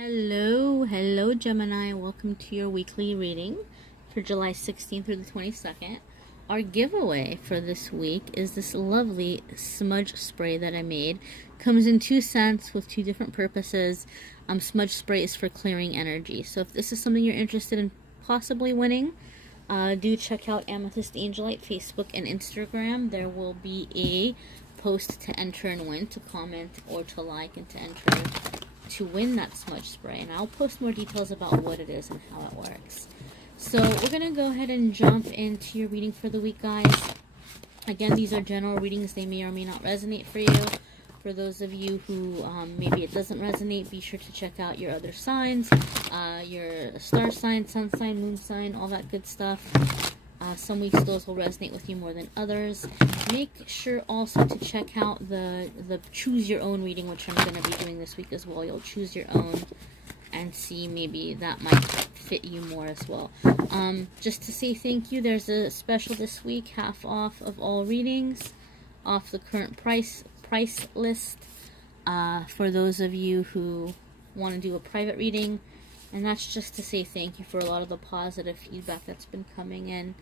Hello Gemini, welcome to your weekly reading for July 16th through the 22nd. Our giveaway for this week is this lovely smudge spray that I made. Comes in 2 scents with 2 different purposes. Smudge spray is for clearing energy. So if this is something you're interested in possibly winning, do check out AnethystAngelLight Facebook and Instagram. There will be a post to enter and win, to comment or to like, and to enter to win that smudge spray. And I'll post more details about what it is and how it works. So we're going to go ahead and jump into your reading for the week, guys. Again, these are general readings. They may or may not resonate for you. For those of you who maybe it doesn't resonate, be sure to check out your other signs, your star sign, sun sign, moon sign, all that good stuff. Some weeks those will resonate with you more than others. Make sure also to check out the choose your own reading, which I'm going to be doing this week as well. You'll choose your own and see, maybe that might fit you more as well. Just to say thank you, there's a special this week, half off of all readings, off the current price list, for those of you who want to do a private reading. And that's just to say thank you for a lot of the positive feedback that's been coming in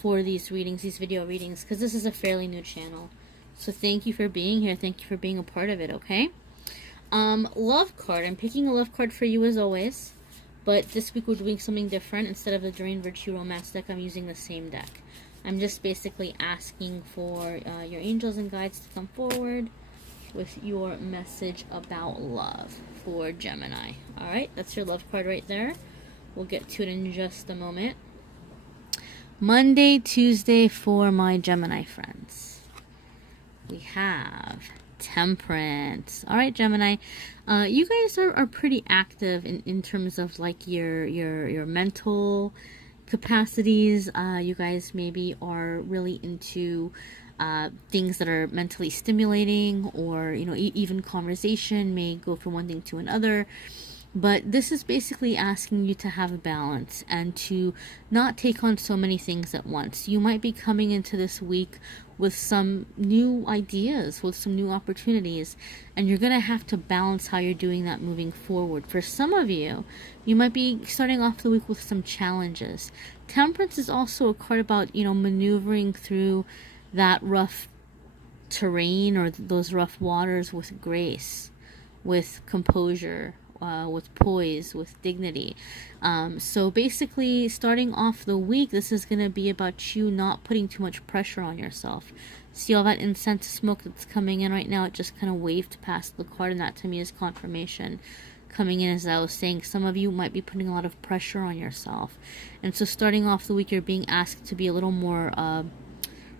for these readings, these video readings, because this is a fairly new channel. So thank you for being here. Thank you for being a part of it, okay? Love card. I'm picking a love card for you as always, but this week we're doing something different. Instead of the Drain Virtue Romance deck, I'm using the same deck. I'm just basically asking for your angels and guides to come forward with your message about love for Gemini. Alright, that's your love card right there. We'll get to it in just a moment. Monday, Tuesday for my Gemini friends. We have Temperance. Alright, Gemini. You guys are pretty active in terms of like your mental capacities. You guys maybe are really into things that are mentally stimulating, or even conversation may go from one thing to another. But this is basically asking you to have a balance and to not take on so many things at once. You might be coming into this week with some new ideas, with some new opportunities, and you're going to have to balance how you're doing that moving forward. For some of you, you might be starting off the week with some challenges. Temperance is also a card about, maneuvering through that rough terrain or those rough waters with grace, with composure, with poise, with dignity. So basically, starting off the week, this is going to be about you not putting too much pressure on yourself. See all that incense smoke that's coming in right now? It just kind of waved past the card, and that to me is confirmation coming in. As I was saying, some of you might be putting a lot of pressure on yourself. And so starting off the week, you're being asked to be a little more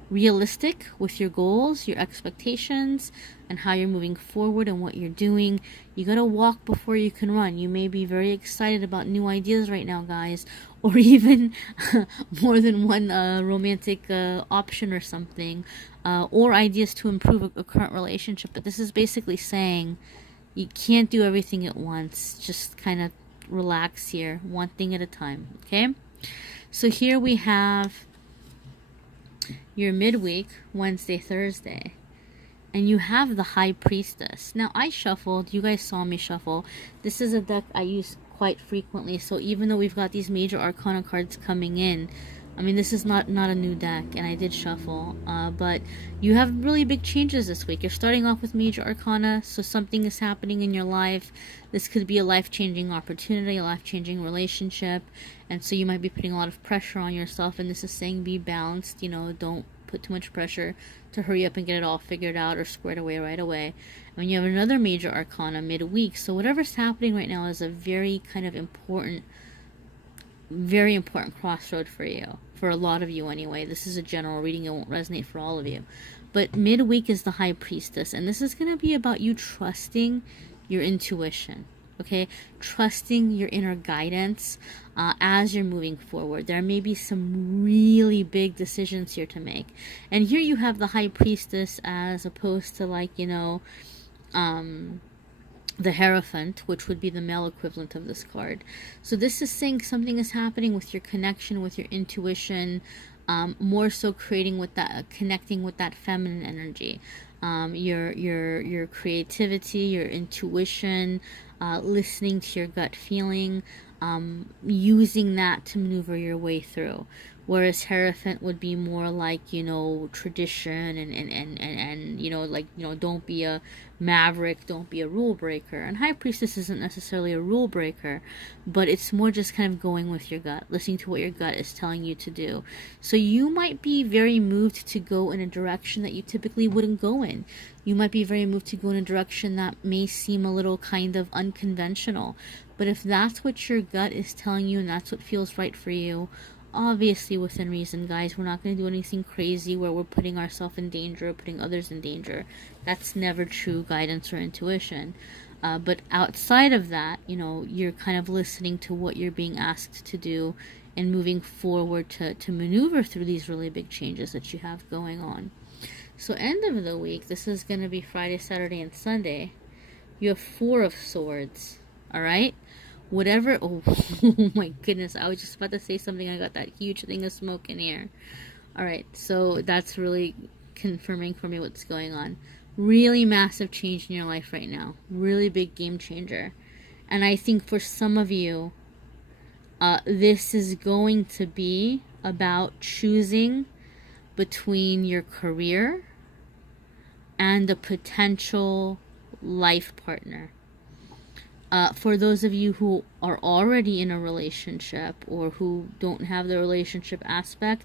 realistic with your goals, your expectations, and how you're moving forward and what you're doing. You gotta walk before you can run. You may be very excited about new ideas right now, guys, or even more than one romantic option or something, or ideas to improve a current relationship. But this is basically saying you can't do everything at once. Just kind of relax here, one thing at a time, okay? So here we have your midweek, Wednesday, Thursday, and you have the High Priestess. Now, I shuffled. You guys saw me shuffle. This is a deck I use quite frequently, so even though we've got these major arcana cards coming in, I mean, this is not a new deck, and I did shuffle, but you have really big changes this week. You're starting off with major arcana, so something is happening in your life. This could be a life-changing opportunity, a life-changing relationship, and so you might be putting a lot of pressure on yourself, and this is saying be balanced. Don't put too much pressure to hurry up and get it all figured out or squared away right away. And you have another major arcana midweek, so whatever's happening right now is a very kind of important crossroad for you, for a lot of you anyway. This is a general reading. It won't resonate for all of you, but midweek is the High Priestess, and this is going to be about you trusting your intuition, okay? Trusting your inner guidance as you're moving forward. There may be some really big decisions here to make, and here you have the High Priestess as opposed to like the Hierophant, which would be the male equivalent of this card. So this is saying something is happening with your connection, with your intuition, more so connecting with that feminine energy. Your creativity, your intuition, listening to your gut feeling, using that to maneuver your way through. Whereas Hierophant would be more like, tradition and like, don't be a maverick, don't be a rule breaker. And High Priestess isn't necessarily a rule breaker, but it's more just kind of going with your gut, listening to what your gut is telling you to do. So you might be very moved to go in a direction that you typically wouldn't go in. You might be very moved to go in a direction that may seem a little kind of unconventional. But if that's what your gut is telling you and that's what feels right for you, obviously within reason, guys, we're not going to do anything crazy where we're putting ourselves in danger or putting others in danger. That's never true guidance or intuition. But outside of that, you're kind of listening to what you're being asked to do and moving forward to maneuver through these really big changes that you have going on. So end of the week, this is going to be Friday, Saturday, and Sunday. You have 4 of Swords. All right? Whatever. Oh my goodness, I was just about to say something. I got that huge thing of smoke in here. All right, so that's really confirming for me what's going on. Really massive change in your life right now. Really big game changer. And I think for some of you, this is going to be about choosing between your career and a potential life partner. For those of you who are already in a relationship or who don't have the relationship aspect,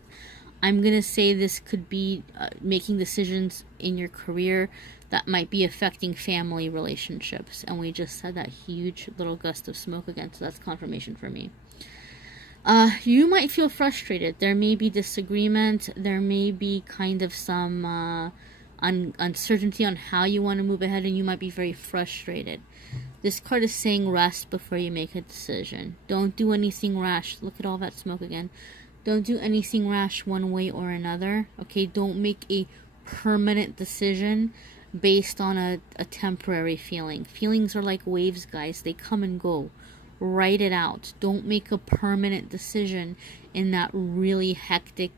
I'm going to say this could be making decisions in your career that might be affecting family relationships. And we just had that huge little gust of smoke again, so that's confirmation for me. You might feel frustrated. There may be disagreement. There may be kind of some uncertainty on how you want to move ahead, and you might be very frustrated. This card is saying rest before you make a decision. Don't do anything rash. Look at all that smoke again. Don't do anything rash one way or another. Okay, don't make a permanent decision based on a temporary feeling. Feelings are like waves, guys. They come and go. Write it out. Don't make a permanent decision in that really hectic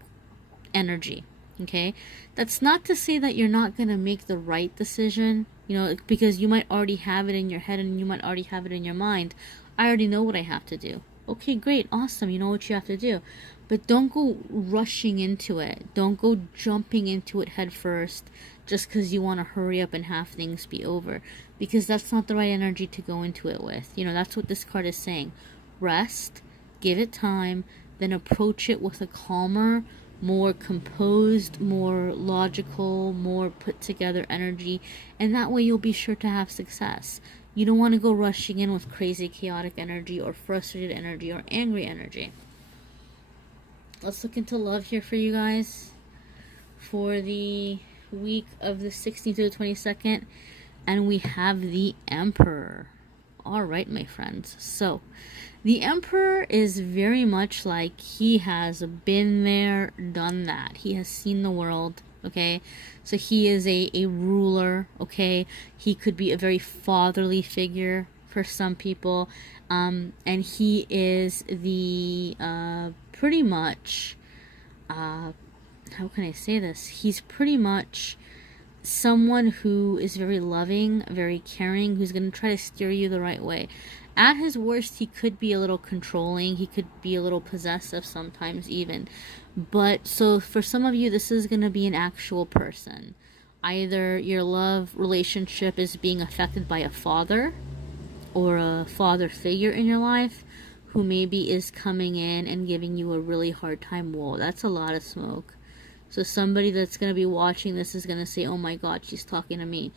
energy. Okay, that's not to say that you're not going to make the right decision, because you might already have it in your head and you might already have it in your mind. I already know what I have to do. Okay, great, awesome, you know what you have to do. But don't go rushing into it. Don't go jumping into it head first just because you want to hurry up and have things be over. Because that's not the right energy to go into it with. That's what this card is saying. Rest, give it time, then approach it with a calmer, more composed, more logical, more put together energy, and that way you'll be sure to have success. You don't want to go rushing in with crazy chaotic energy or frustrated energy or angry energy. Let's look into love here for you guys for the week of the 16th to the 22nd, and we have the Emperor. All right, my friends. So the Emperor is very much like he has been there, done that. He has seen the world, okay? So he is a ruler, okay? He could be a very fatherly figure for some people. And he is the pretty much, how can I say this? He's pretty much someone who is very loving, very caring, who's going to try to steer you the right way. At his worst, he could be a little controlling. He could be a little possessive sometimes even. But so for some of you, this is going to be an actual person. Either your love relationship is being affected by a father or a father figure in your life who maybe is coming in and giving you a really hard time. Whoa, that's a lot of smoke. So somebody that's going to be watching this is going to say, oh my God, she's talking to me.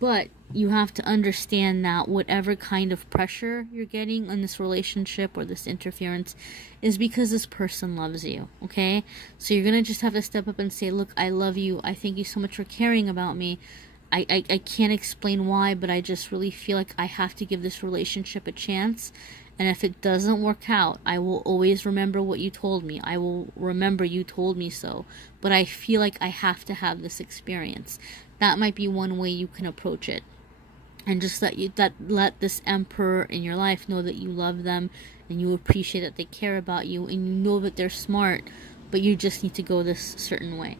But you have to understand that whatever kind of pressure you're getting on this relationship or this interference is because this person loves you, okay? So you're going to just have to step up and say, look, I love you. I thank you so much for caring about me. I can't explain why, but I just really feel like I have to give this relationship a chance. And if it doesn't work out, I will always remember what you told me. I will remember you told me so. But I feel like I have to have this experience. That might be one way you can approach it. And just let this Emperor in your life know that you love them and you appreciate that they care about you and you know that they're smart, but you just need to go this certain way.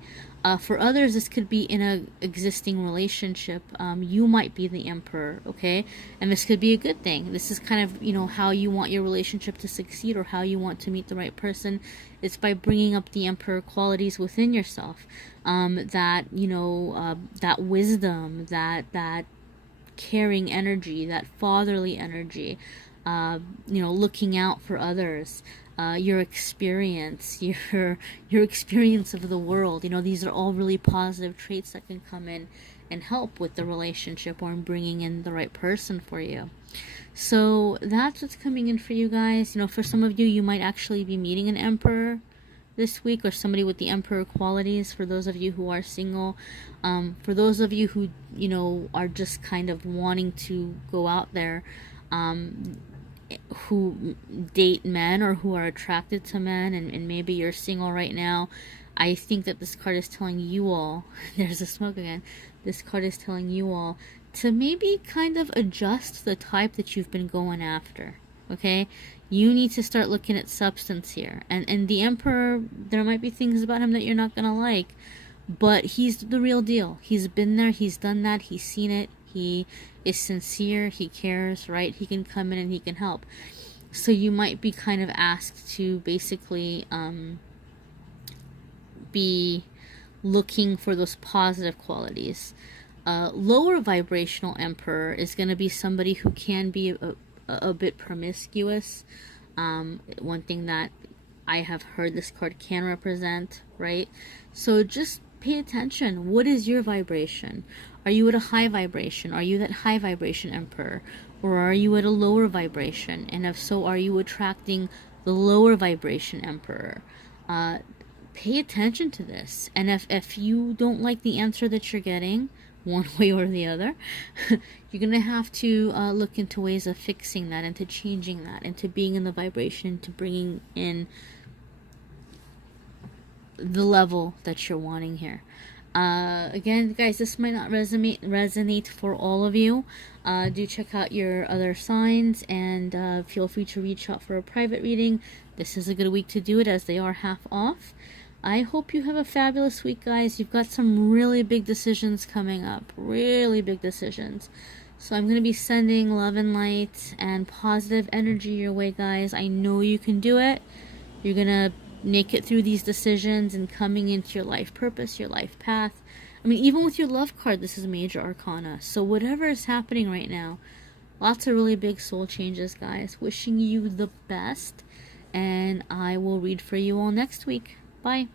For others, this could be in a existing relationship. You might be the emperor, okay? And this could be a good thing. This is kind of, how you want your relationship to succeed, or how you want to meet the right person. It's by bringing up the emperor qualities within yourself. That wisdom, that caring energy, that fatherly energy, looking out for others. Your experience, your experience of the world. These are all really positive traits that can come in and help with the relationship, or in bringing in the right person for you. So that's what's coming in for you guys. For some of you, you might actually be meeting an emperor this week, or somebody with the emperor qualities, for those of you who are single. For those of you who, are just kind of wanting to go out there, who date men, or who are attracted to men, and maybe you're single right now, I think that this card is telling you all, there's the smoke again, this card is telling you all to maybe kind of adjust the type that you've been going after, okay? You need to start looking at substance here. And the emperor, there might be things about him that you're not gonna like, but he's the real deal. He's been there, he's done that, he's seen it, he is sincere, he cares, right? He can come in and he can help. So you might be kind of asked to basically be looking for those positive qualities. Lower vibrational emperor is going to be somebody who can be a bit promiscuous. One thing that I have heard this card can represent, right? So just pay attention. What is your vibration? Are you at a high vibration? Are you that high vibration emperor? Or are you at a lower vibration? And if so, are you attracting the lower vibration emperor? Pay attention to this. And if you don't like the answer that you're getting, one way or the other, you're going to have to look into ways of fixing that, into changing that, into being in the vibration, to bringing in the level that you're wanting here. Again, guys, this might not resonate for all of you. Do check out your other signs, and feel free to reach out for a private reading. This is a good week to do it, as they are half off. I hope you have a fabulous week, guys. You've got some really big decisions coming up. Really big decisions. So I'm going to be sending love and light and positive energy your way, guys. I know you can do it. You're going to make it through these decisions and coming into your life purpose, your life path. I mean, even with your love card, this is major arcana. So whatever is happening right now, lots of really big soul changes, guys. Wishing you the best. And I will read for you all next week. Bye.